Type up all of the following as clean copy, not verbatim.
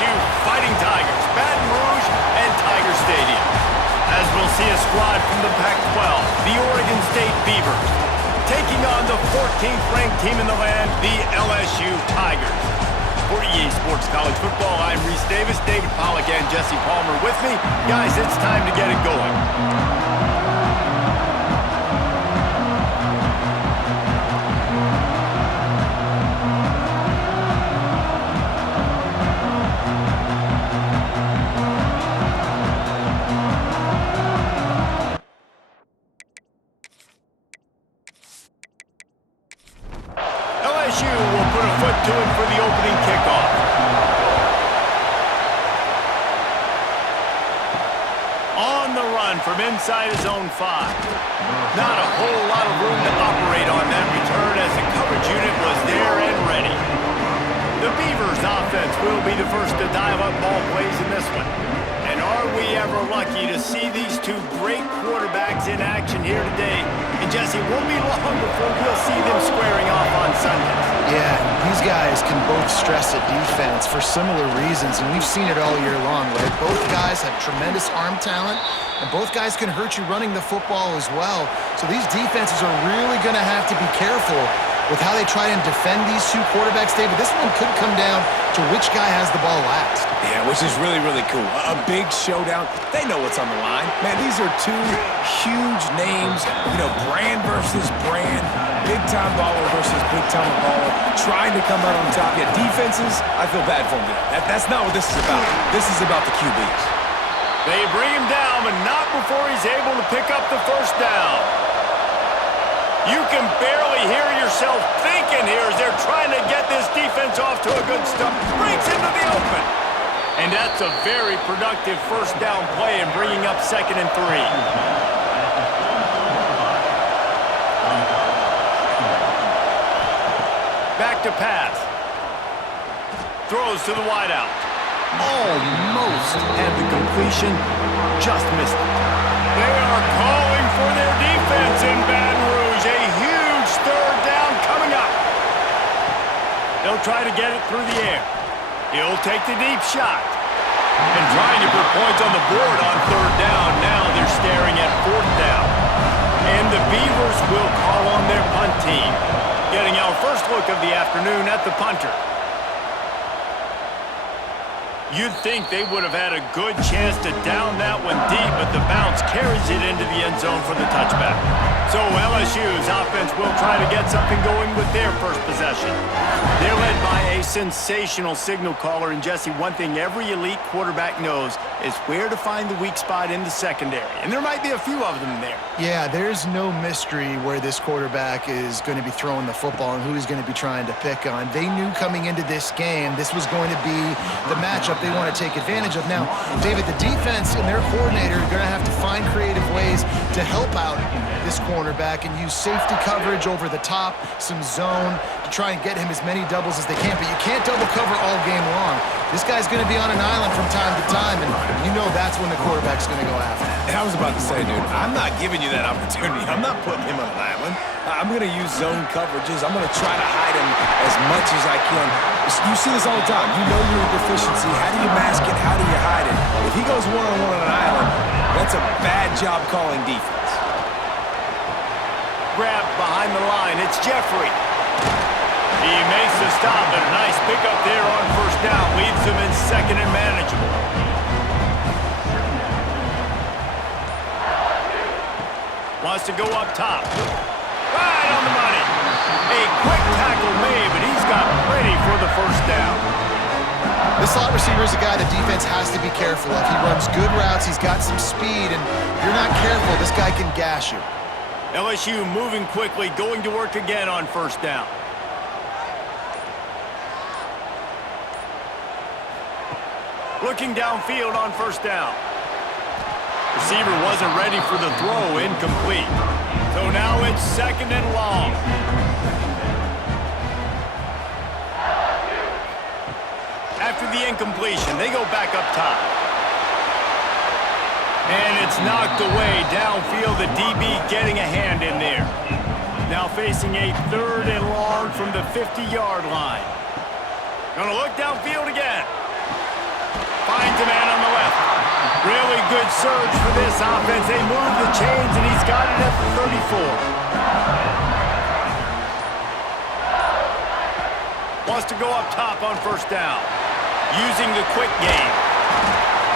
LSU Fighting Tigers, Baton Rouge, and Tiger Stadium. As we'll see a squad from the Pac-12, the Oregon State Beavers, taking on the 14th ranked team in the land, the LSU Tigers. For EA Sports College Football, I'm Reese Davis, David Pollack, and Jesse Palmer with me. Guys, it's time to get it going. LSU will put a foot to it for the opening kickoff. On the run from inside his own 5. Not a whole lot of room to operate on that return as the coverage unit was there and ready. The Beavers offense will be the first to dial up ball plays in this one. And are we ever lucky to see these two great quarterbacks in action here today? And Jesse, it won't be long before we'll see them squaring off on Sundays. Yeah, these guys can both stress a defense for similar reasons, and we've seen it all year long, right? Both guys have tremendous arm talent, and both guys can hurt you running the football as well. So these defenses are really going to have to be careful with how they try and defend these two quarterbacks, David. This one could come down to which guy has the ball last. Yeah, which is really, really cool. A big showdown. They know what's on the line. Man, these are two huge names, brand versus brand, big-time baller versus big-time baller, trying to come out on top. Yeah, defenses, I feel bad for them today. That's not what this is about. This is about the QBs. They bring him down, but not before he's able to pick up the first down. You can barely hear yourself thinking here as they're trying to get this defense off to a good start. Breaks into the open. And that's a very productive first down play and bringing up 2nd and 3. Back to pass. Throws to the wideout. Almost had the completion. Just missed it. They are calling for their defense in Baton Rouge. A huge 3rd down coming up. They'll try to get it through the air. He'll take the deep shot. And trying to put points on the board on 3rd down. Now they're staring at 4th down. And the Beavers will call on their punt team. Getting our first look of the afternoon at the punter. You'd think they would have had a good chance to down that one deep, but the bounce carries it into the end zone for the touchback. So LSU's offense will try to get something going with their first possession. They're led by a sensational signal caller, and Jesse, one thing every elite quarterback knows is where to find the weak spot in the secondary. And there might be a few of them there. Yeah, there's no mystery where this quarterback is going to be throwing the football and who he's going to be trying to pick on. They knew coming into this game this was going to be the matchup they want to take advantage of. Now, David, the defense and their coordinator are going to have to find creative ways to help out this cornerback and use safety coverage over the top, some zone to try and get him as many doubles as they can. But you can't double cover all game long. This guy's going to be on an island from time to time, and you know that's when the quarterback's going to go after. And I was about to say, dude, I'm not giving you that opportunity. I'm not putting him on an island. I'm going to use zone coverages. I'm going to try to hide him as much as I can. You see this all the time. You know your deficiency. How do you mask it? How do you hide it? If he goes one-on-one on an island, that's a bad job calling defense. Grab behind the line. It's Jeffrey. He makes the stop, but a nice pickup there on 1st down. Leaves him in 2nd and manageable. Wants to go up top. Right on the money. A quick tackle made, but he's got plenty for the 1st down. This slot receiver is a guy the defense has to be careful of. He runs good routes. He's got some speed, and if you're not careful, this guy can gash you. LSU moving quickly, going to work again on 1st down. Looking downfield on 1st down. Receiver wasn't ready for the throw, incomplete. So now it's 2nd and long. After the incompletion, they go back up top. And it's knocked away downfield, the DB getting a hand in there. Now facing a 3rd and long from the 50-yard line. Gonna look downfield again. finds a man on the left. Really good surge for this offense. They move the chains, and he's got it at the 34. Wants to go up top on first down. Using the quick game.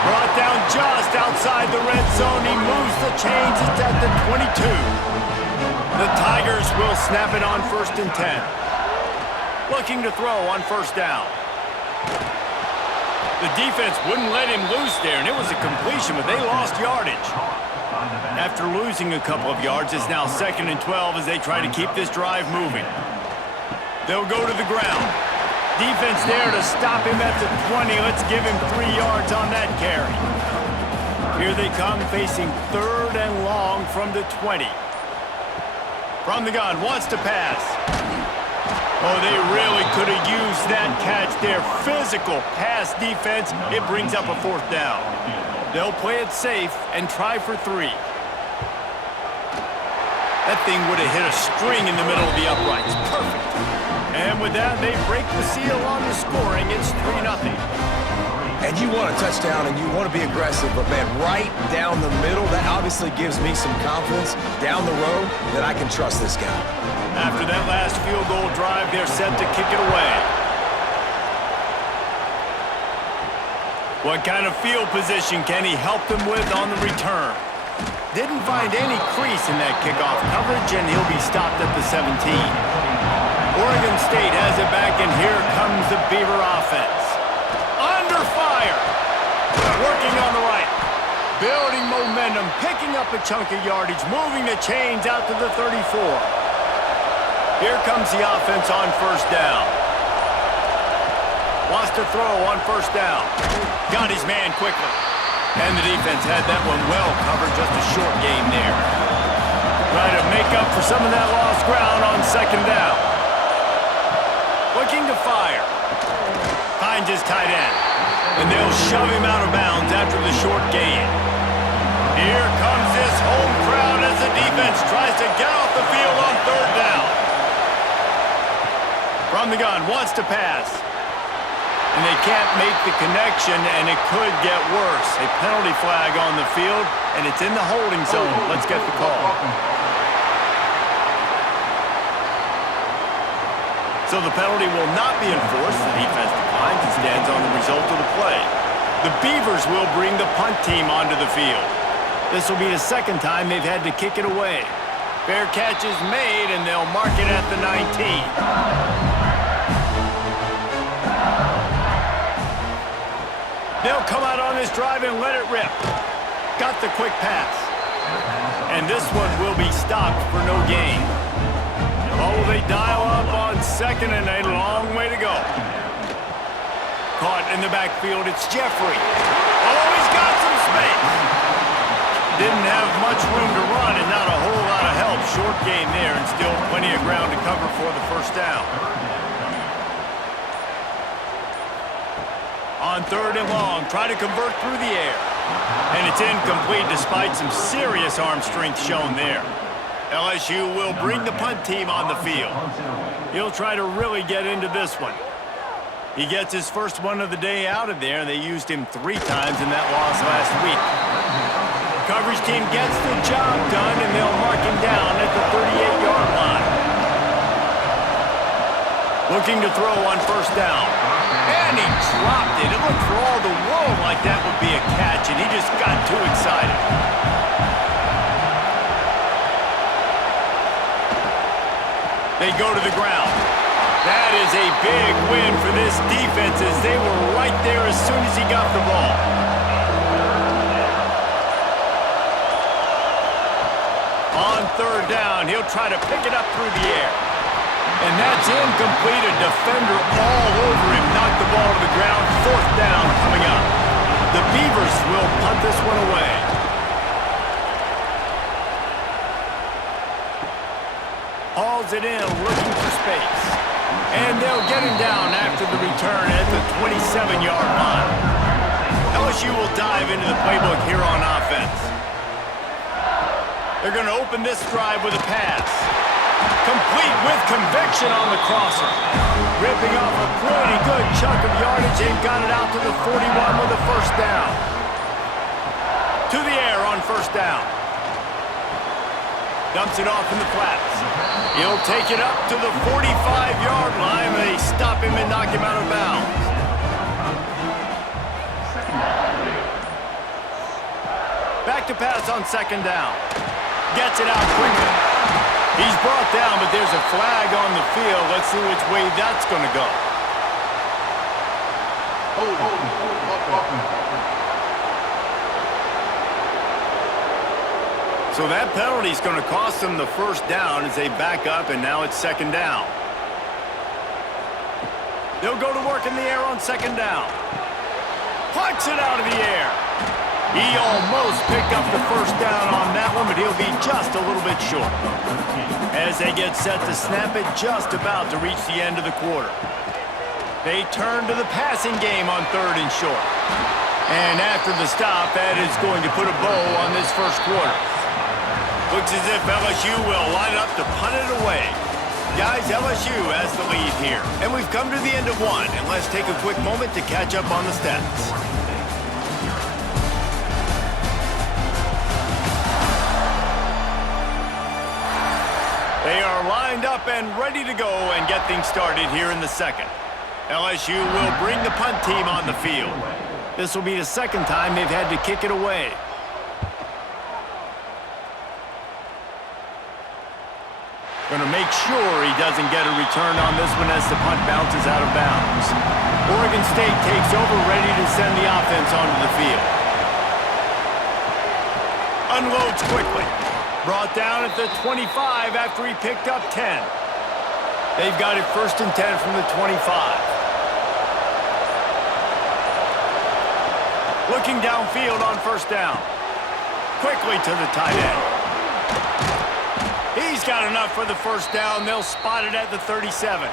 Brought down just outside the red zone. He moves the chains. It's at the 22. The Tigers will snap it on 1st and 10. Looking to throw on first down. The defense wouldn't let him loose there, and it was a completion, but they lost yardage. After losing a couple of yards, it's now 2nd and 12 as they try to keep this drive moving. They'll go to the ground. Defense there to stop him at the 20. Let's give him 3 yards on that carry. Here they come, facing 3rd and long from the 20. From the gun, wants to pass. Oh, they really could have used that catch there. Physical pass defense. It brings up a 4th down. They'll play it safe and try for 3. That thing would have hit a string in the middle of the uprights. Perfect. And with that, they break the seal on the scoring. It's 3-0. And you want a touchdown and you want to be aggressive, but man, right down the middle, that obviously gives me some confidence down the road that I can trust this guy. After that last field goal drive, they're set to kick it away. What kind of field position can he help them with on the return? Didn't find any crease in that kickoff coverage, and he'll be stopped at the 17. Oregon State has it back, and here comes the Beaver offense. Under fire. Working on the right. Building momentum, picking up a chunk of yardage, moving the chains out to the 34. Here comes the offense on first down. Wants to throw on first down. Got his man quickly. And the defense had that one well covered, just a short game there. Try to make up for some of that lost ground on 2nd down. Looking to fire. Finds his tight end. And they'll shove him out of bounds after the short gain. Here comes this home crowd as the defense tries to get off the field on 3rd down. From the gun, wants to pass. And they can't make the connection, and it could get worse. A penalty flag on the field, and it's in the holding zone. Let's get the call. So the penalty will not be enforced. The defense declines and stands on the result of the play. The Beavers will bring the punt team onto the field. This will be the 2nd time they've had to kick it away. Fair catch is made, and they'll mark it at the 19. They'll come out on this drive and let it rip. Got the quick pass. And this one will be stopped for no gain. Oh, they dial up on 2nd and a long way to go. Caught in the backfield, it's Jeffrey. Oh, he's got some space. Didn't have much room to run and not a whole lot of help. Short gain there and still plenty of ground to cover for the 1st down. On 3rd and long, try to convert through the air. And it's incomplete despite some serious arm strength shown there. LSU will bring the punt team on the field. He'll try to really get into this one. He gets his first one of the day out of there, and they used him 3 times in that loss last week. Coverage team gets the job done, and they'll mark him down at the 38-yard line. Looking to throw on first down. And he dropped it. It looked for all the world like that would be a catch, and he just got too excited. They go to the ground. That is a big win for this defense as they were right there as soon as he got the ball. On 3rd down, he'll try to pick it up through the air. And that's incomplete. A defender all over him. Knocked the ball to the ground. 4th down coming up. The Beavers will punt this one away. Hauls it in, looking for space. And they'll get him down after the return at the 27-yard line. LSU will dive into the playbook here on offense. They're going to open this drive with a pass. Complete with conviction on the crosser. Ripping off a pretty good chunk of yardage. They've got it out to the 41 with a first down. To the air on first down. Dumps it off in the flats. He'll take it up to the 45-yard line. They stop him and knock him out of bounds. Back to pass on second down. Gets it out quickly. He's brought down, but there's a flag on the field. Let's see which way that's going to go. So that penalty is going to cost them the first down as they back up, and now it's second down. They'll go to work in the air on second down. Plucks it out of the air. He almost picked up the first down on that one, but he'll be just a little bit short. As they get set to snap it, just about to reach the end of the quarter. They turn to the passing game on third and short. And after the stop, that is going to put a bow on this first quarter. Looks as if LSU will line up to punt it away. Guys, LSU has the lead here. And we've come to the end of one, and let's take a quick moment to catch up on the stats. They are lined up and ready to go and get things started here in the second. LSU will bring the punt team on the field. This will be the second time they've had to kick it away. Going to make sure he doesn't get a return on this one as the punt bounces out of bounds. Oregon State takes over, ready to send the offense onto the field. Unloads quickly. Brought down at the 25 after he picked up 10. They've got it first and 10 from the 25. Looking downfield on first down. Quickly to the tight end. He's got enough for the first down. They'll spot it at the 37.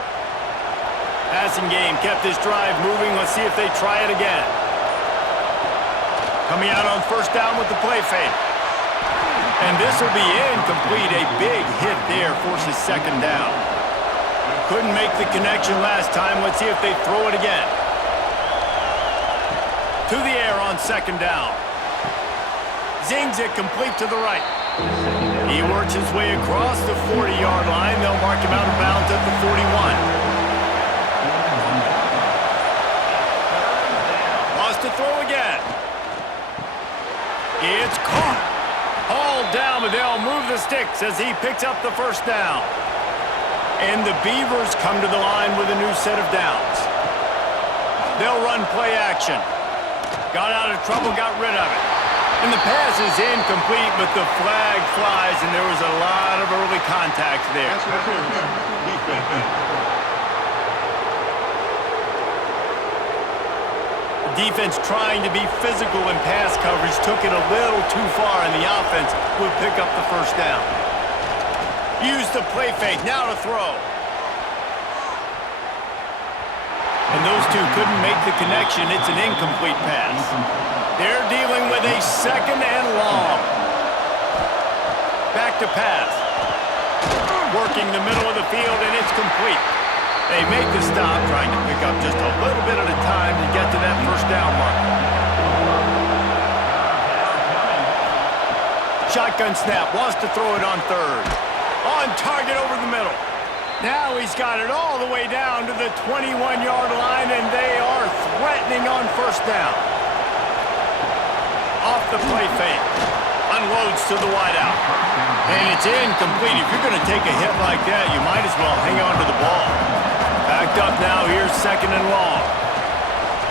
Passing game kept this drive moving. Let's see if they try it again. Coming out on first down with the play fake. And this will be incomplete. A big hit there forces second down. Couldn't make the connection last time. Let's see if they throw it again. To the air on second down. Zings it complete to the right. He works his way across the 40-yard line. They'll mark him out of bounds at the 41. Lost to throw again. It's caught. Hauled down, but they'll move the sticks as he picks up the first down. And the Beavers come to the line with a new set of downs. They'll run play action. Got out of trouble, got rid of it. And the pass is incomplete, but the flag flies, and there was a lot of early contact there. Defense trying to be physical in pass coverage took it a little too far, and the offense would pick up the first down. Use the play fake, now to throw. And those two couldn't make the connection. It's an incomplete pass. They're dealing with a second and long. Back to pass. Working the middle of the field, and it's complete. They make the stop, trying to pick up just a little bit at a time to get to that first down mark. Shotgun snap, wants to throw it on third. On target over the middle. Now he's got it all the way down to the 21-yard line, and they are threatening on first down. Off the play fake. Unloads to the wideout. And it's incomplete. If you're going to take a hit like that, you might as well hang on to the ball. Backed up now, here's second and long.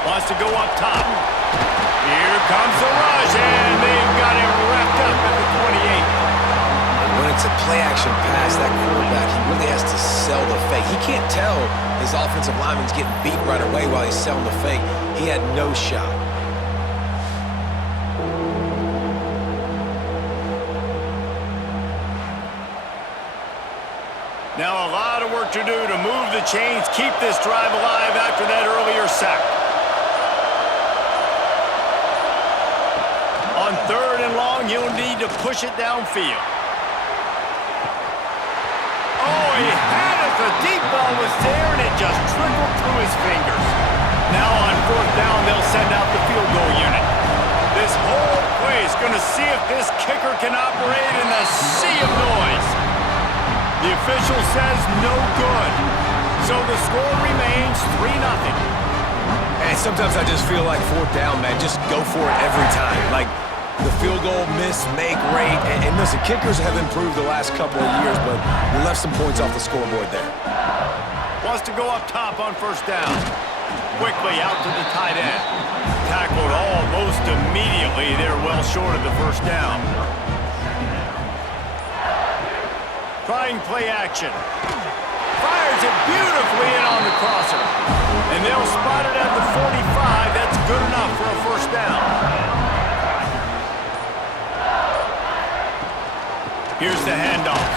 Wants to go up top. Here comes the rush, and they've got it wrapped up at the 28. When it's a play-action pass, that quarterback, he really has to sell the fake. He can't tell his offensive lineman's getting beat right away while he's selling the fake. He had no shot. Now a lot of work to do to move the chains, keep this drive alive after that earlier sack. On third and long, he'll need to push it downfield. Oh, he had it. The deep ball was there, and it just trickled through his fingers. Now on fourth down, they'll send out the field goal unit. This whole play is going to see if this kicker can operate in the sea of noise. The official says no good. So the score remains 3-0. And sometimes I just feel like fourth down, man, just go for it every time. Like the field goal miss, make rate. And listen, kickers have improved the last couple of years, but you left some points off the scoreboard there. Wants to go up top on first down. Quickly out to the tight end. Tackled almost immediately. They're well short of the first down. Trying play action. Fires it beautifully in on the crosser. And they'll spot it at the 45. That's good enough for a first down. Here's the handoff.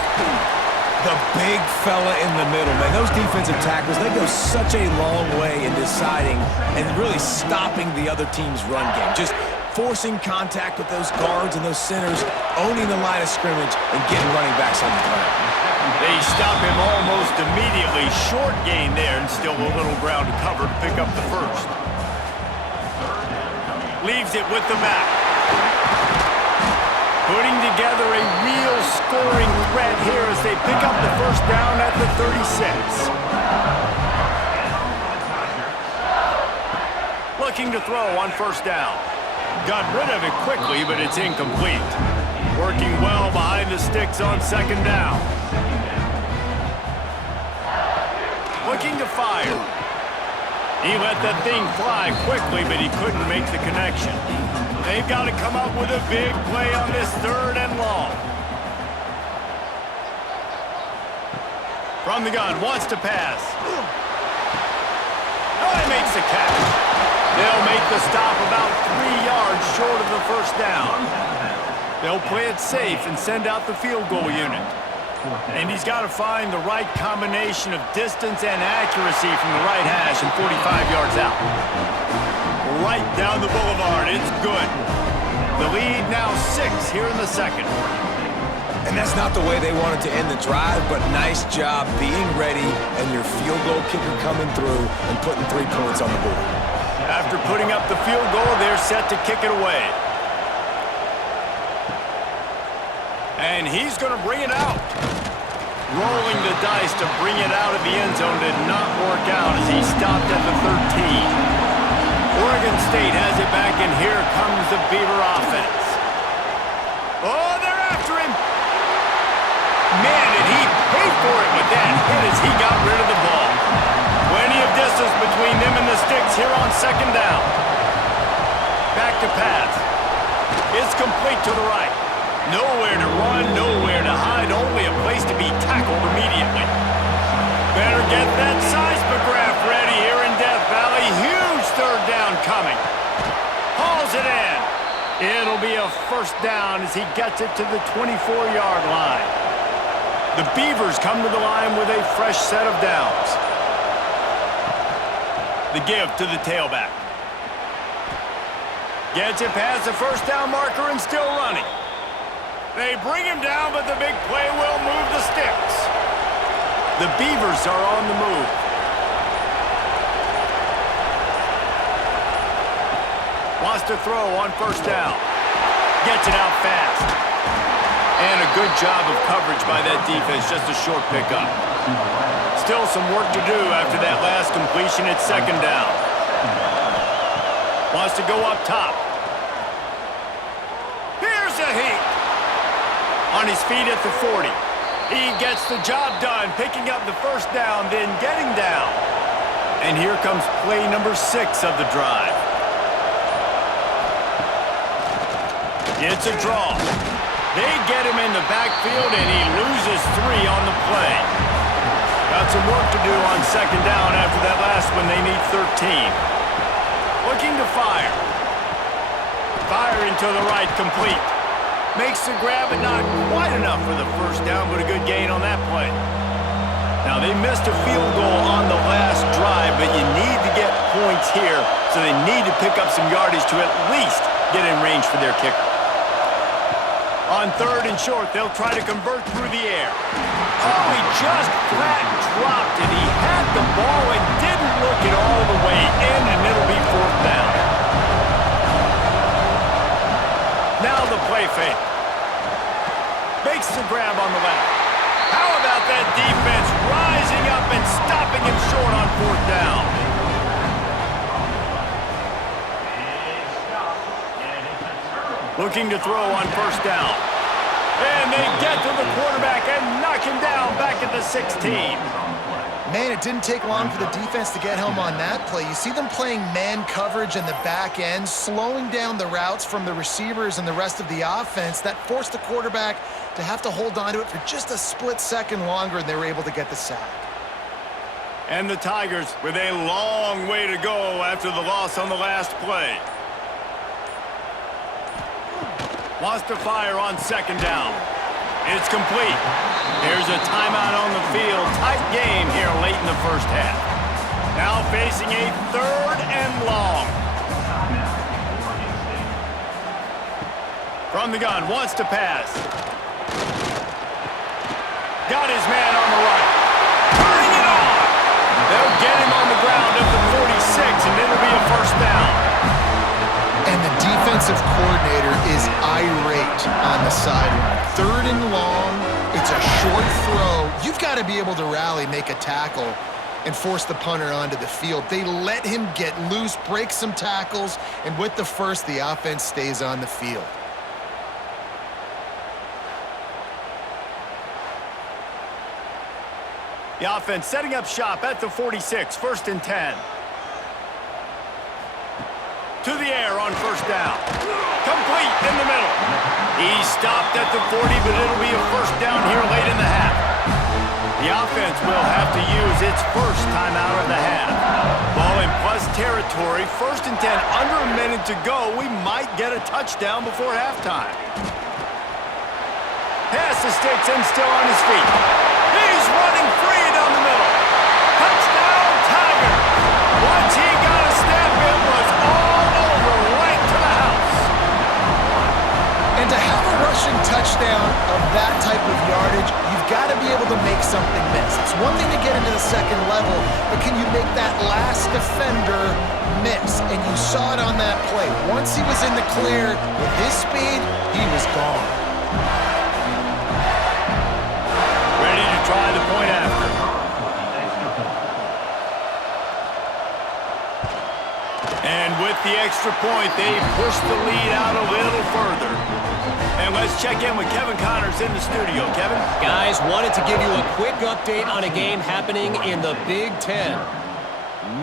The big fella in the middle, man. Those defensive tackles, they go such a long way in deciding and really stopping the other team's run game. Just forcing contact with those guards and those centers, owning the line of scrimmage, and getting running backs on the ground. They stop him almost immediately. Short gain there, and still a little ground to cover to pick up the first. Leaves it with the back. Putting together a real scoring threat here as they pick up the first down at the 36. Looking to throw on first down. Got rid of it quickly, but it's incomplete. Working well behind the sticks on second down. Looking to fire. He let that thing fly quickly, but he couldn't make the connection. They've got to come up with a big play on this third and long. From the gun, wants to pass. Oh, he makes the catch. They'll make the stop about 3 yards short of the first down. They'll play it safe and send out the field goal unit. And he's got to find the right combination of distance and accuracy from the right hash and 45 yards out. Right down the boulevard. It's good. The lead now 6 here in the second. And that's not the way they wanted to end the drive, but nice job being ready and your field goal kicker coming through and putting 3 points on the board. After putting up the field goal, they're set to kick it away. And he's going to bring it out. Rolling the dice to bring it out of the end zone did not work out as he stopped at the 13. Oregon State has it back, and here comes the Beaver offense. Oh, they're after him. Man, did he pay for it with that hit as he got rid of the ball. Plenty of distance between them and the sticks here on second down. Back to pass. It's complete to the right. Nowhere to run, nowhere to hide, only a place to be tackled immediately. Better get that seismograph ready here in Death Valley. Huge third down coming. Hauls it in. It'll be a first down as he gets it to the 24-yard line. The Beavers come to the line with a fresh set of downs. The give to the tailback. Gets it past the first down marker and still running. They bring him down, but the big play will move the sticks. The Beavers are on the move. Wants to throw on first down. Gets it out fast. And a good job of coverage by that defense, just a short pickup. Still some work to do after that last completion at second down. Wants to go up top. Here's a heat. On his feet at the 40. He gets the job done, picking up the first down, then getting down. And here comes play number 6 of the drive. It's a draw. They get him in the backfield, and he loses 3 on the play. Got some work to do on second down after that last one. They need 13. Looking to fire. Firing to the right, complete. Makes the grab, but not quite enough for the first down, but a good gain on that play. Now, they missed a field goal on the last drive, but you need to get points here, so they need to pick up some yardage to at least get in range for their kicker. On 3rd and short, they'll try to convert through the air. Oh, he just flat dropped it. He had the ball and didn't look it all the way in, and it'll be 4th down. Now the play fake. Makes the grab on the left. How about that defense rising up and stopping him short on 4th down? Looking to throw on 1st down. And they get to the quarterback and knock him down back at the 16. Man, it didn't take long for the defense to get home on that play. You see them playing man coverage in the back end, slowing down the routes from the receivers and the rest of the offense. That forced the quarterback to have to hold on to it for just a split second longer, and they were able to get the sack. And the Tigers with a long way to go after the loss on the last play. Wants to fire on 2nd down. It's complete. There's a timeout on the field. Tight game here late in the 1st half. Now facing a 3rd and long. From the gun, wants to pass. Got his man on the right. Turning it on. They'll get him on the ground at the 46, and it'll be a 1st down. And the defensive coordinator is irate on the sideline. 3rd and long, it's a short throw. You've got to be able to rally, make a tackle, and force the punter onto the field. They let him get loose, break some tackles, and with the 1st, the offense stays on the field. The offense setting up shop at the 46, 1st and 10. To the air on 1st down. Complete in the middle. He stopped at the 40, but it'll be a 1st down here late in the half. The offense will have to use its 1st timeout of the half. Ball in plus territory, 1st and 10, under a minute to go. We might get a touchdown before halftime. Pass the sticks and still on his feet. He's running free down the middle. Touchdown, Tiger. Once he got a step, it was all over, right to the house. And to have a rushing touchdown of that type of yardage, you've got to be able to make something miss. It's one thing to get into the 2nd level, but can you make that last defender miss? And you saw it on that play. Once he was in the clear with his speed, he was gone. Ready to try the point after. And with the extra point, they push the lead out a little further. And let's check in with Kevin Connors in the studio. Kevin? Guys, wanted to give you a quick update on a game happening in the Big Ten.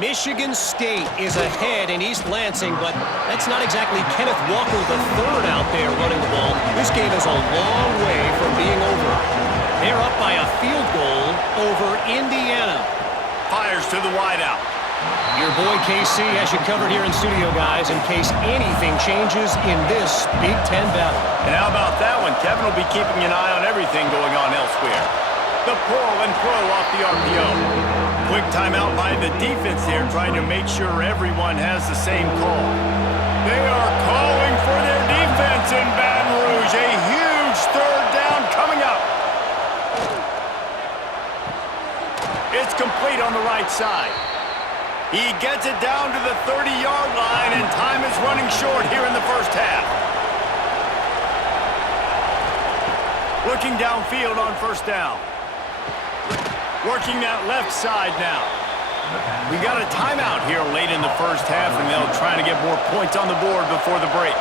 Michigan State is ahead in East Lansing, but that's not exactly Kenneth Walker III out there running the ball. This game is a long way from being over. They're up by a field goal over Indiana. Fires to the wideout. Your boy KC has you covered here in studio, guys, in case anything changes in this Big Ten battle. And how about that one? Kevin will be keeping an eye on everything going on elsewhere. The pull and throw off the RPO. Quick timeout by the defense here, trying to make sure everyone has the same call. They are calling for their defense in Baton Rouge. A huge 3rd down coming up. It's complete on the right side. He gets it down to the 30-yard line, and time is running short here in the 1st half. Looking downfield on 1st down. Working that left side now. We got a timeout here late in the 1st half, and they'll try to get more points on the board before the break.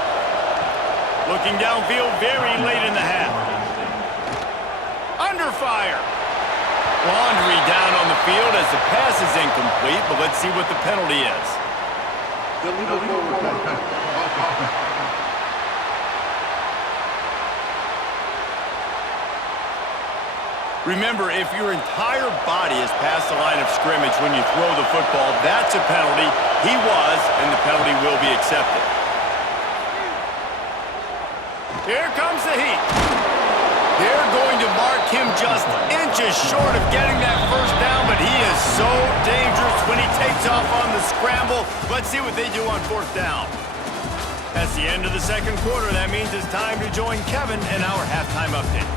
Looking downfield very late in the half. Under fire. Laundry down on the field as the pass is incomplete, but let's see what the penalty is. Remember, if your entire body is past the line of scrimmage when you throw the football, that's a penalty. He was, and the penalty will be accepted. Here comes the heat. They're going to mark him just inches short of getting that 1st down, but he is so dangerous when he takes off on the scramble. Let's see what they do on 4th down. That's the end of the second quarter. That means it's time to join Kevin in our halftime update.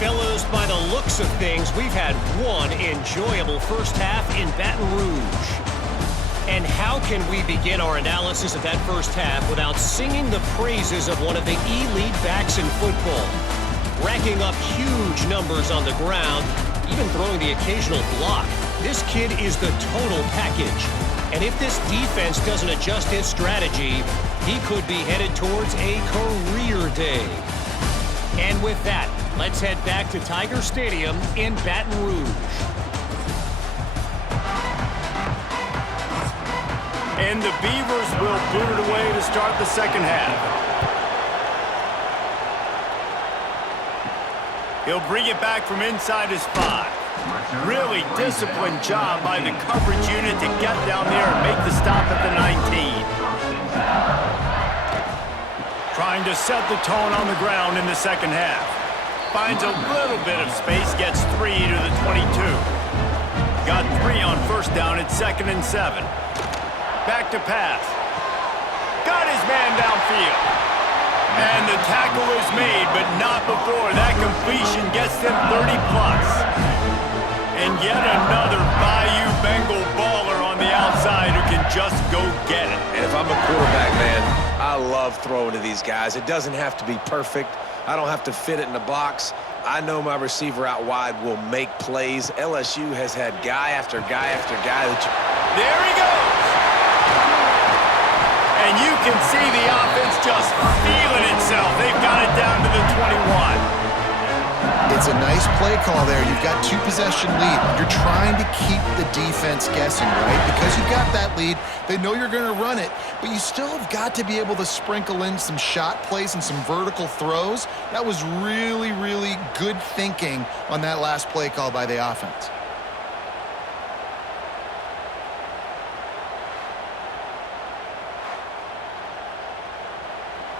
Fellows, by the looks of things, we've had one enjoyable first half in Baton Rouge. And how can we begin our analysis of that first half without singing the praises of one of the elite backs in football? Racking up huge numbers on the ground, even throwing the occasional block. This kid is the total package. And if this defense doesn't adjust his strategy, he could be headed towards a career day. And with that, let's head back to Tiger Stadium in Baton Rouge. And the Beavers will boot it away to start the second half. He'll bring it back from inside his 5. Really disciplined job by the coverage unit to get down there and make the stop at the 19. Trying to set the tone on the ground in the second half. Finds a little bit of space, gets 3 to the 22. Got 3 on first down at 2nd and 7. Back to pass. Got his man downfield. And the tackle is made, but not before that completion gets them 30+. And yet another Bayou Bengal baller on the outside who can just go get it. And if I'm a quarterback, man, I love throwing to these guys. It doesn't have to be perfect. I don't have to fit it in the box. I know my receiver out wide will make plays. LSU has had guy after guy after guy. There he goes. And you can see the offense just feeling itself. They've got it down to the 21. It's a nice play call there. You've got 2-possession lead. You're trying to keep the defense guessing, right? Because you've got that lead, they know you're going to run it, but you still have got to be able to sprinkle in some shot plays and some vertical throws. That was really, really good thinking on that last play call by the offense.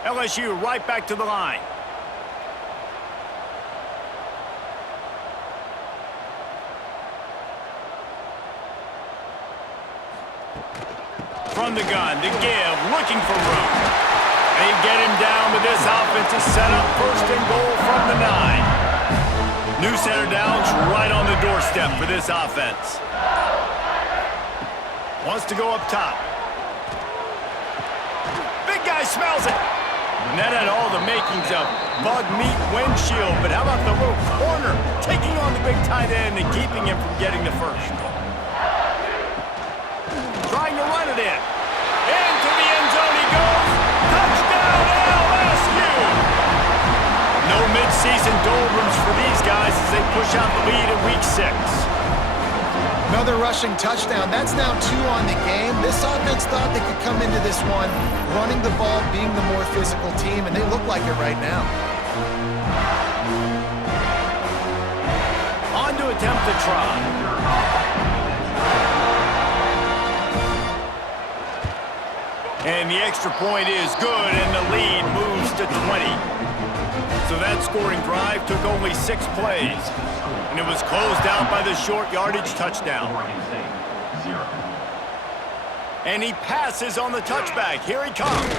LSU right back to the line. From the gun, to give, looking for room. They get him down, but this offense is set up 1st and goal from the 9. New center downs right on the doorstep for this offense. Wants to go up top. Big guy smells it. And that had all the makings of bug meat windshield, but how about the little corner taking on the big tight end and keeping him from getting the first? Trying to run it in. Into the end zone he goes. Touchdown LSU! No mid-season doldrums for these guys as they push out the lead in week 6. Another rushing touchdown. That's now 2 on the game. This offense thought they could come into this one running the ball, being the more physical team, and they look like it right now. On to attempt the try. And the extra point is good, and the lead moves to 20. So that scoring drive took only 6 plays, and it was closed out by the short yardage touchdown. And he passes on the touchback. Here he comes.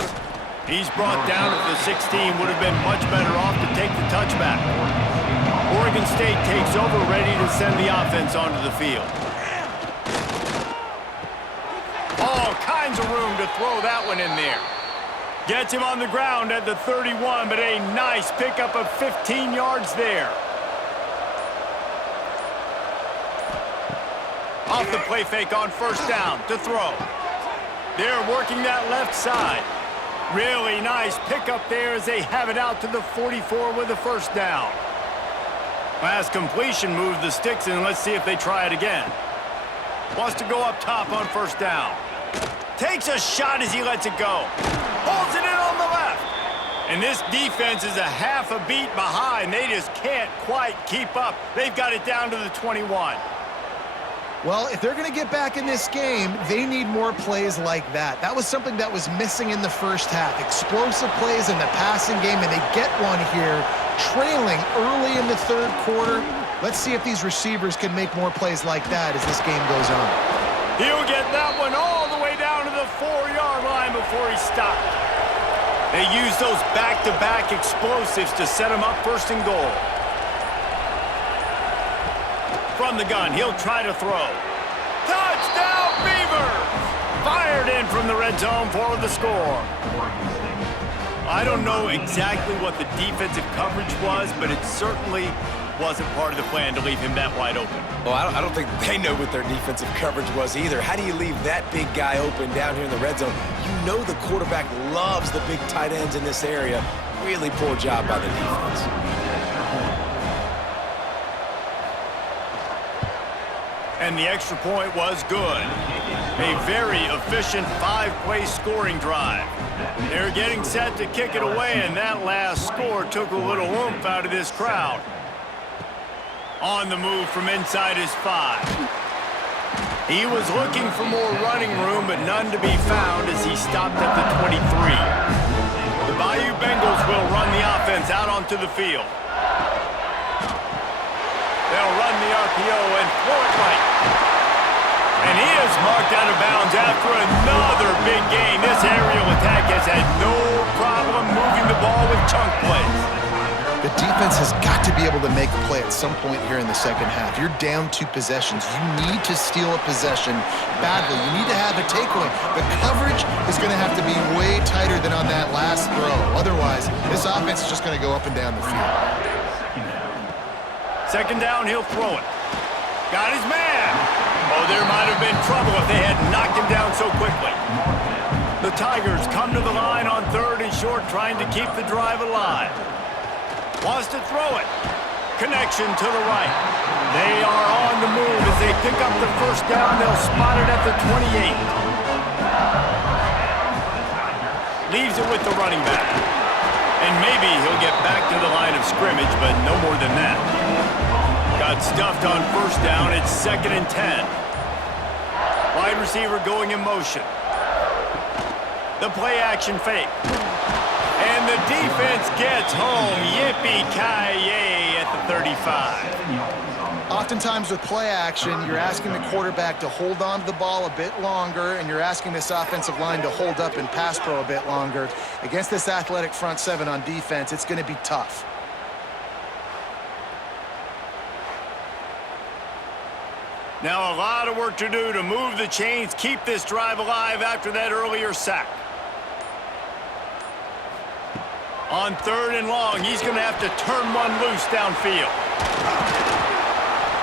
He's brought down at the 16. Would have been much better off to take the touchback. Oregon State takes over, ready to send the offense onto the field. All kinds of room to throw that one in there. Gets him on the ground at the 31, but a nice pickup of 15 yards there. Off the play fake on first down to throw. They're working that left side. Really nice pickup there as they have it out to the 44 with the first down. Last completion moved the sticks in. Let's see if they try it again. Wants to go up top on first down. Takes a shot as he lets it go. Holds it in on the left. And this defense is a half a beat behind. They just can't quite keep up. They've got it down to the 21. Well, if they're going to get back in this game, they need more plays like that. That was something that was missing in the first half. Explosive plays in the passing game, and they get one here, trailing early in the third quarter. Let's see if these receivers can make more plays like that as this game goes on. He'll get that one all the way down to the 4-yard line before he stopped. They use those back-to-back explosives to set him up first and goal. From the gun, he'll try to throw. Touchdown, Beavers! Fired in from the red zone for the score. I don't know exactly what the defensive coverage was, but it certainly wasn't part of the plan to leave him that wide open. Well, I don't think they know what their defensive coverage was either. How do you leave that big guy open down here in the red zone? You know the quarterback loves the big tight ends in this area. Really poor job by the defense. And the extra point was good. A very efficient 5-play scoring drive. They're getting set to kick it away, and that last score took a little oomph out of this crowd. On the move from inside his 5. He was looking for more running room, but none to be found as he stopped at the 23. The Bayou Bengals will run the offense out onto the field. They'll run the RPO and throw it right. And he is marked out of bounds after another big gain. This aerial attack has had no problem moving the ball with chunk plays. The defense has got to be able to make a play at some point here in the second half. You're down 2 possessions. You need to steal a possession badly. You need to have a takeaway. The coverage is going to have to be way tighter than on that last throw. Otherwise, this offense is just going to go up and down the field. Second down, he'll throw it. Got his man. Oh, there might have been trouble if they had knocked him down so quickly. The Tigers come to the line on 3rd and short, trying to keep the drive alive. Wants to throw it. Connection to the right. They are on the move as they pick up the first down. They'll spot it at the 28. Leaves it with the running back. And maybe he'll get back to the line of scrimmage, but no more than that. Got stuffed on first down. It's 2nd and 10. Wide receiver going in motion. The play action fake. And the defense gets home. Yippee-ki-yay at the 35. Oftentimes with play action, you're asking the quarterback to hold on to the ball a bit longer, and you're asking this offensive line to hold up in pass pro a bit longer. Against this athletic front 7 on defense, it's going to be tough. Now a lot of work to do to move the chains, keep this drive alive after that earlier sack. On 3rd and long, he's going to have to turn one loose downfield.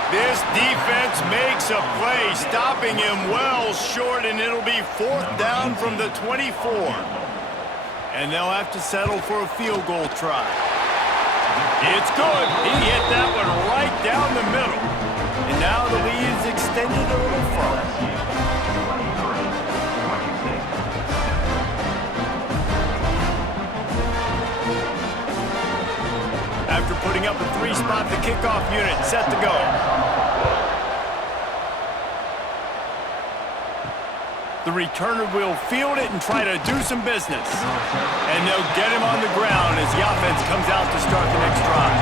This defense makes a play, stopping him well short, and it'll be 4th down from the 24. And they'll have to settle for a field goal try. It's good. He hit that one right down the middle. And now the lead is extended a little further. After putting up a 3-spot, the kickoff unit set to go. The returner will field it and try to do some business. And they'll get him on the ground as the offense comes out to start the next drive.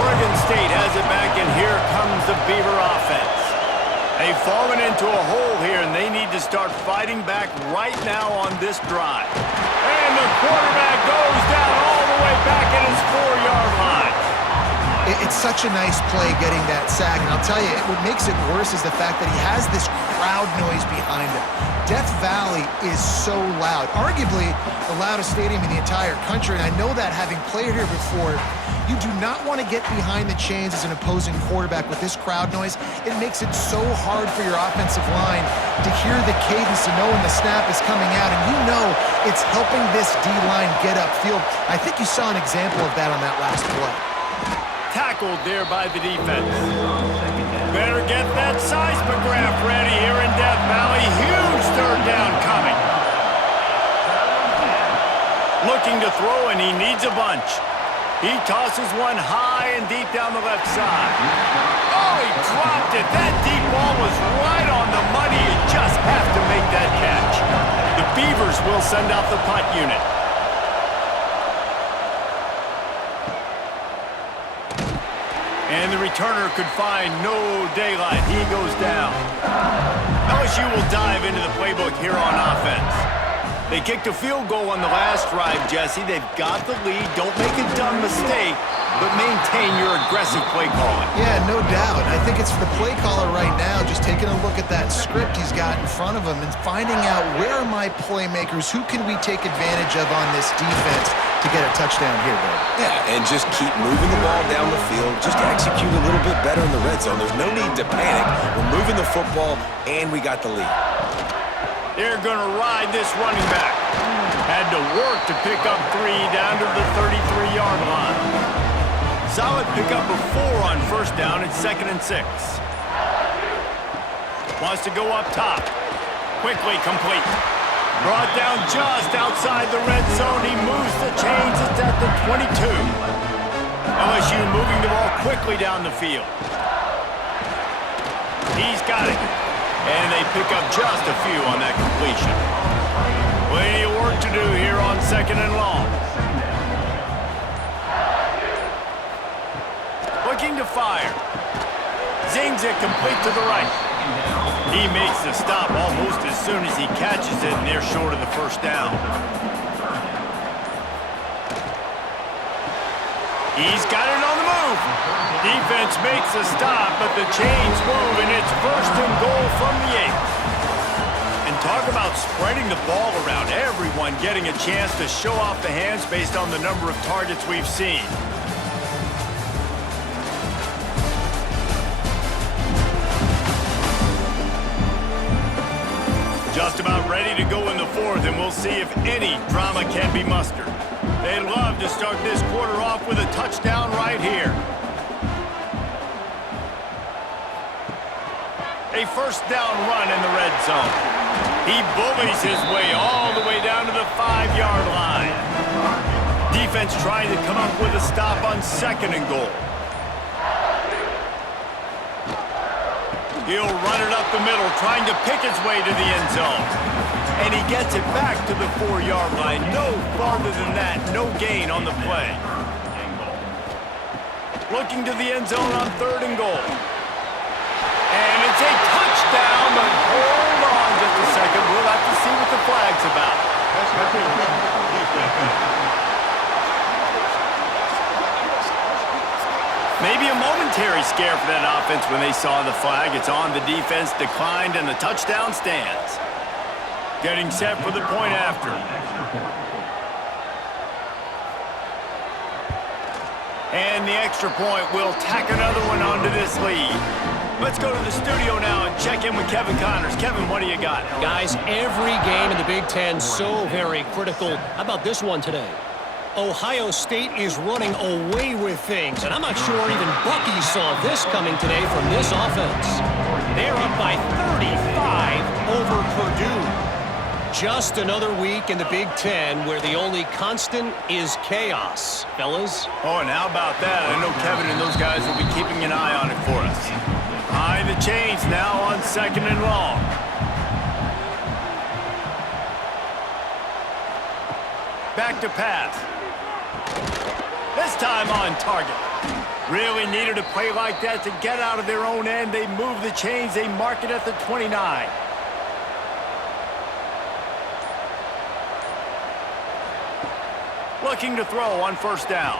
Oregon State has it back, and here comes the Beaver offense. They've fallen into a hole here, and they need to start fighting back right now on this drive. And the quarterback goes down all the way back at his 4-yard line. It's such a nice play getting that sack, and I'll tell you, what makes it worse is the fact that he has this crowd noise behind him. Death Valley is so loud, arguably the loudest stadium in the entire country, and I know that having played here before. You do not want to get behind the chains as an opposing quarterback with this crowd noise. It makes it so hard for your offensive line to hear the cadence and know when the snap is coming out, and you know it's helping this D-line get upfield. I think you saw an example of that on that last play. Tackled there by the defense. Better get that seismograph ready here in Death Valley. Huge 3rd down coming. Looking to throw, and he needs a bunch. He tosses one high and deep down the left side. Oh, he dropped it. That deep ball was right on the money. You just have to make that catch. The Beavers will send out the punt unit. And the returner could find no daylight. He goes down. LSU will dive into the playbook here on offense. They kicked a field goal on the last drive, Jesse. They've got the lead. Don't make a dumb mistake, but maintain your aggressive play calling. Yeah, no doubt. I think it's the play caller right now just taking a look at that script he's got in front of him and finding out where are my playmakers, who can we take advantage of on this defense to get a touchdown here, though. Yeah, and just keep moving the ball down the field. Just execute a little bit better in the red zone. There's no need to panic. We're moving the football, and we got the lead. They're going to ride this running back. Had to work to pick up 3 down to the 33-yard line. Solid pickup of 4 on first down at 2nd and 6. Wants to go up top. Quickly complete. Brought down just outside the red zone. He moves the chains. It's at the 22. LSU moving the ball quickly down the field. He's got it. And they pick up just a few on that completion. Plenty of work to do here on 2nd and long. Looking to fire. Zings it complete to the right. He makes the stop almost as soon as he catches it, and they're short of the first down. He's got it on the move. Defense makes a stop, but the chains move, and it's 1st and goal from the 8. And talk about spreading the ball around. Everyone getting a chance to show off the hands based on the number of targets we've seen. Just about ready to go in the 4th, and we'll see if any drama can be mustered. They'd love to start this quarter off with a touchdown right here. A first down run in the red zone. He bullies his way all the way down to the 5-yard line. Defense trying to come up with a stop on 2nd and goal. He'll run it up the middle, trying to pick his way to the end zone. And he gets it back to the 4-yard line. No farther than that, no gain on the play. Looking to the end zone on 3rd and goal. And it's a touchdown, but hold on just a second. We'll have to see what the flag's about. Maybe a momentary scare for that offense when they saw the flag. It's on, the defense declined, and the touchdown stands. Getting set for the point after. And the extra point will tack another one onto this lead. Let's go to the studio now and check in with Kevin Connors. Kevin, what do you got? Guys, every game in the Big Ten so very critical. How about this one today? Ohio State is running away with things, and I'm not sure even Bucky saw this coming today from this offense. They're up by 35 over Purdue. Just another week in the Big Ten where the only constant is chaos, fellas. Oh, and how about that? I know Kevin and those guys will be keeping an eye on it for us. Behind the chains now on 2nd and long. Back to pass. This time on target. Really needed a play like that to get out of their own end. They move the chains. They mark it at the 29. Looking to throw on first down.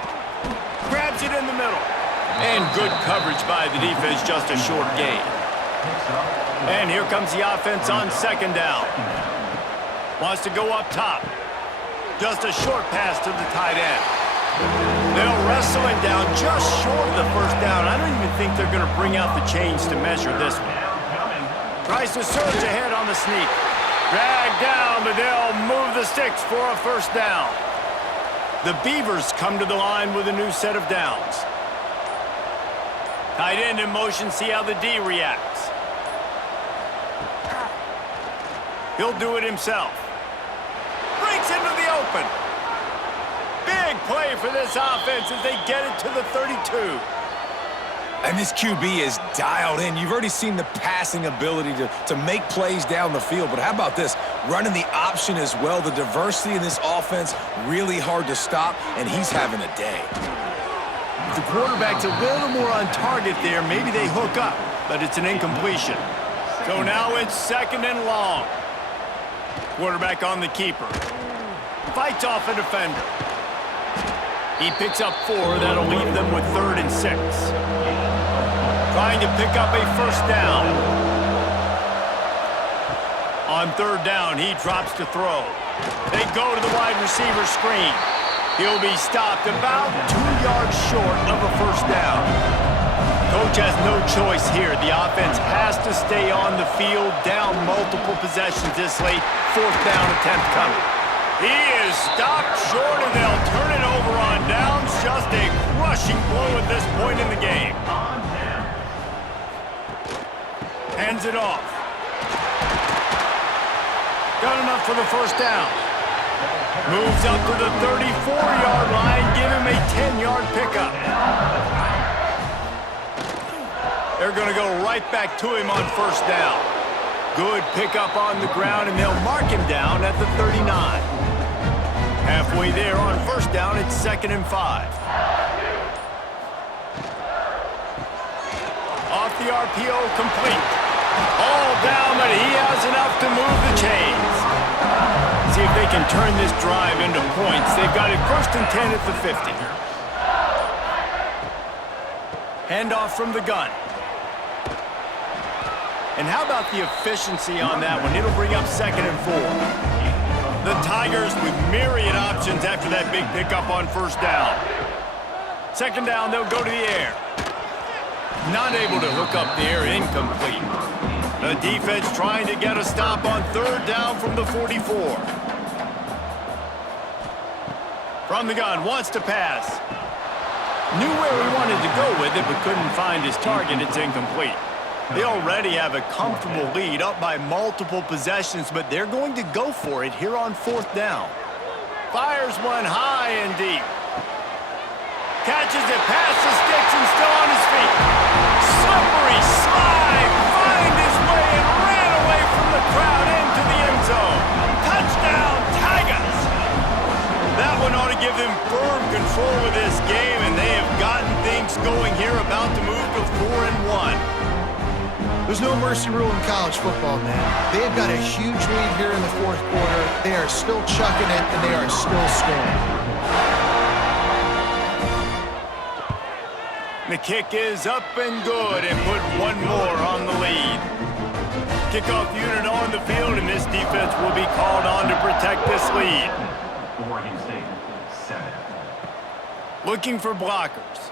Grabs it in the middle. And good coverage by the defense, just a short gain. And here comes the offense on 2nd down. Wants to go up top. Just a short pass to the tight end. They'll wrestle it down just short of the first down. I don't even think they're going to bring out the chains to measure this one. Tries to surge ahead on the sneak. Dragged down, but they'll move the sticks for a first down. The Beavers come to the line with a new set of downs. Tight end in motion, see how the D reacts. He'll do it himself. Breaks into the open. Big play for this offense as they get it to the 32. And this QB is dialed in. You've already seen the passing ability to make plays down the field. But how about this? Running the option as well. The diversity in this offense, really hard to stop, and he's having a day. If the quarterback's a little more on target there, maybe they hook up, but it's an incompletion. So now it's 2nd and long. Quarterback on the keeper. Fights off a defender. He picks up 4. That'll leave them with 3rd and 6. Trying to pick up a first down. On 3rd down, he drops to throw. They go to the wide receiver screen. He'll be stopped about 2 yards short of a first down. Coach has no choice here. The offense has to stay on the field, down multiple possessions this late. 4th down attempt coming. He is stopped short, and they'll turn it over on downs. Just a crushing blow at this point in the game. Hands it off. Got enough for the first down. Moves up to the 34-yard line. Give him a 10-yard pickup. They're going to go right back to him on first down. Good pickup on the ground, and they'll mark him down at the 39. Halfway there on first down, it's 2nd and 5. Off the RPO, complete. All down, but he has enough to move the chains. See if they can turn this drive into points. They've got it 1st and 10 at the 50. Handoff from the gun. And how about the efficiency on that one? It'll bring up 2nd and 4. The Tigers with myriad options after that big pickup on first down. 2nd down, they'll go to the air. Not able to hook up there, incomplete. The defense trying to get a stop on 3rd down from the 44. From the gun, wants to pass. Knew where he wanted to go with it, but couldn't find his target. It's incomplete. They already have a comfortable lead, up by multiple possessions, but they're going to go for it here on 4th down. Fires one high and deep. Catches it past the sticks and still on his feet. Slippery slide, find his way and ran away from the crowd into the end zone. Touchdown, Tigers! That one ought to give them firm control of this game, and they have gotten things going here, about to move to 4 and 1. There's no mercy rule in college football, man. They've got a huge lead here in the 4th quarter. They are still chucking it, and they are still scoring. The kick is up and good, and put one more on the lead. Kickoff unit on the field, and this defense will be called on to protect this lead. Oregon State, 7. Looking for blockers.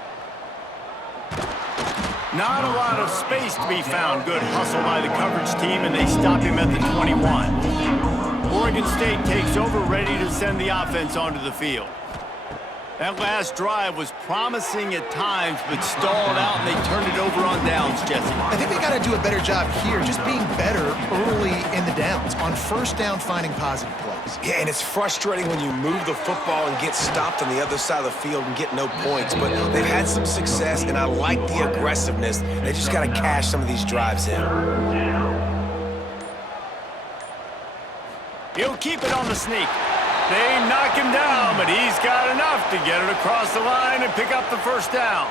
Not a lot of space to be found. Good hustle by the coverage team, and they stop him at the 21. Oregon State takes over, ready to send the offense onto the field. That last drive was promising at times, but stalled out, and they turned it over on downs, Jesse. I think they got to do a better job here, just being better early in the downs. On first down, finding positive plays. Yeah, and it's frustrating when you move the football and get stopped on the other side of the field and get no points. But they've had some success, and I like the aggressiveness. They just got to cash some of these drives in. He'll keep it on the sneak. They knock him down, but he's got enough to get it across the line and pick up the first down.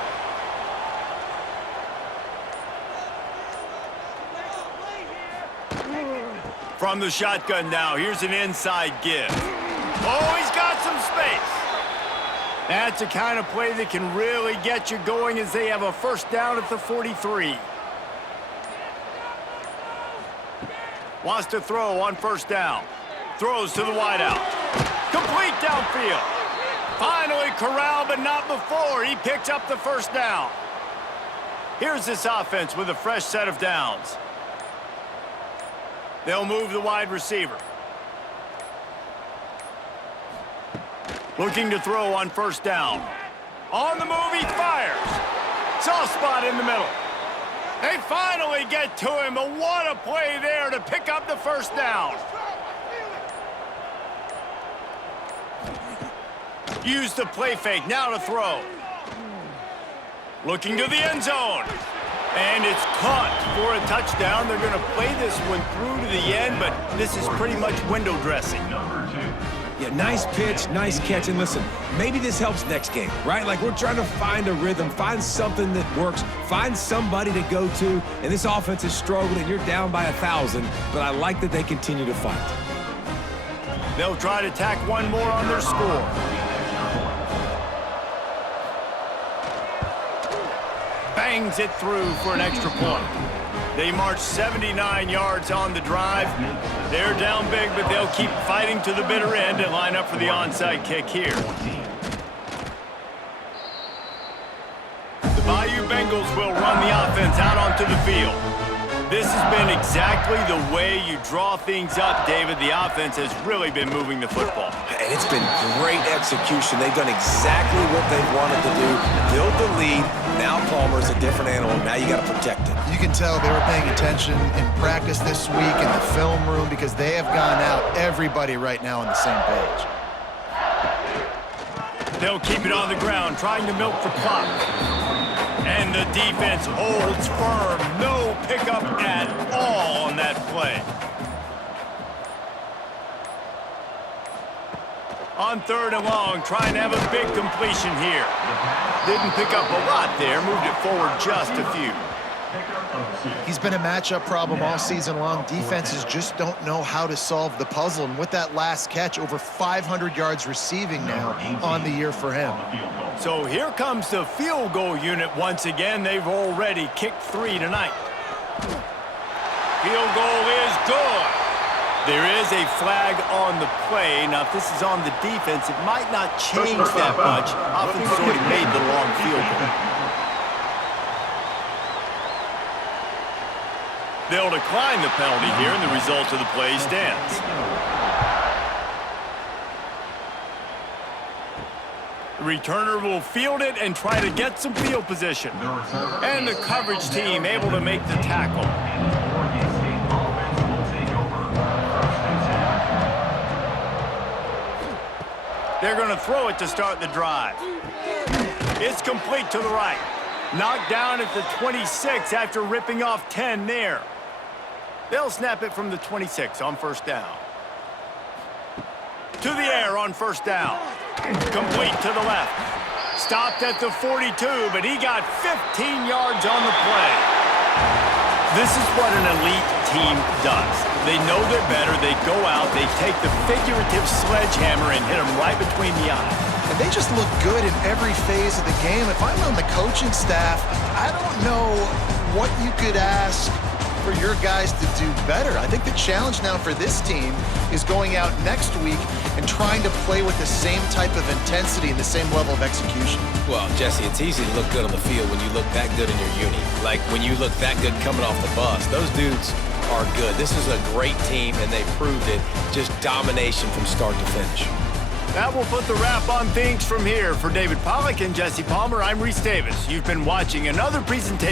From the shotgun now, here's an inside give. Oh, he's got some space. That's the kind of play that can really get you going, as they have a first down at the 43. Wants to throw on first down. Throws to the wideout. Complete downfield. Finally corralled, but not before. He picks up the first down. Here's this offense with a fresh set of downs. They'll move the wide receiver. Looking to throw on first down. On the move, he fires. Soft spot in the middle. They finally get to him, but what a play there to pick up the first down. Use the play fake, now to throw. Looking to the end zone. And it's caught for a touchdown. They're going to play this one through to the end, but this is pretty much window dressing. Yeah, nice pitch, nice catch. And listen, maybe this helps next game, right? Like, we're trying to find a rhythm, find something that works, find somebody to go to. And this offense is struggling, and you're down by 1,000, but I like that they continue to fight. They'll try to tack one more on their score. Bangs it through for an extra point. They march 79 yards on the drive. They're down big, but they'll keep fighting to the bitter end and line up for the onside kick here. The Bayou Bengals will run the offense out onto the field. This has been exactly the way you draw things up, David. The offense has really been moving the football. And it's been great execution. They've done exactly what they wanted to do. Build the lead. Now Palmer's a different animal. Now you got to protect it. You can tell they were paying attention in practice this week in the film room because they have gone out, everybody right now on the same page. They'll keep it on the ground, trying to milk the clock. And the defense holds firm. No pickup at all on that play. On 3rd and long, trying to have a big completion here. Didn't pick up a lot there, moved it forward just a few. He's been a matchup problem all season long. Defenses just don't know how to solve the puzzle. And with that last catch, over 500 yards receiving now on the year for him. So here comes the field goal unit once again. They've already kicked 3 tonight. Field goal is good. There is a flag on the play. Now, if this is on the defense, it might not change that much. Offense has already made the long field goal. They'll decline the penalty here, and the result of the play stands. The returner will field it and try to get some field position. And the coverage team able to make the tackle. They're going to throw it to start the drive. It's complete to the right. Knocked down at the 26 after ripping off 10 there. They'll snap it from the 26 on 1st down. To the air on 1st down. Complete to the left. Stopped at the 42, but he got 15 yards on the play. This is what an elite team does. They know they're better. They go out. They take the figurative sledgehammer and hit them right between the eyes. And they just look good in every phase of the game. If I'm on the coaching staff, I don't know what you could ask for your guys to do better. I think the challenge now for this team is going out next week and trying to play with the same type of intensity and the same level of execution. Well, Jesse, it's easy to look good on the field when you look that good in your uni. Like when you look that good coming off the bus. Those dudes are good. This is a great team, and they proved it. Just domination from start to finish. That will put the wrap on things from here. For David Pollack and Jesse Palmer, I'm Reese Davis. You've been watching another presentation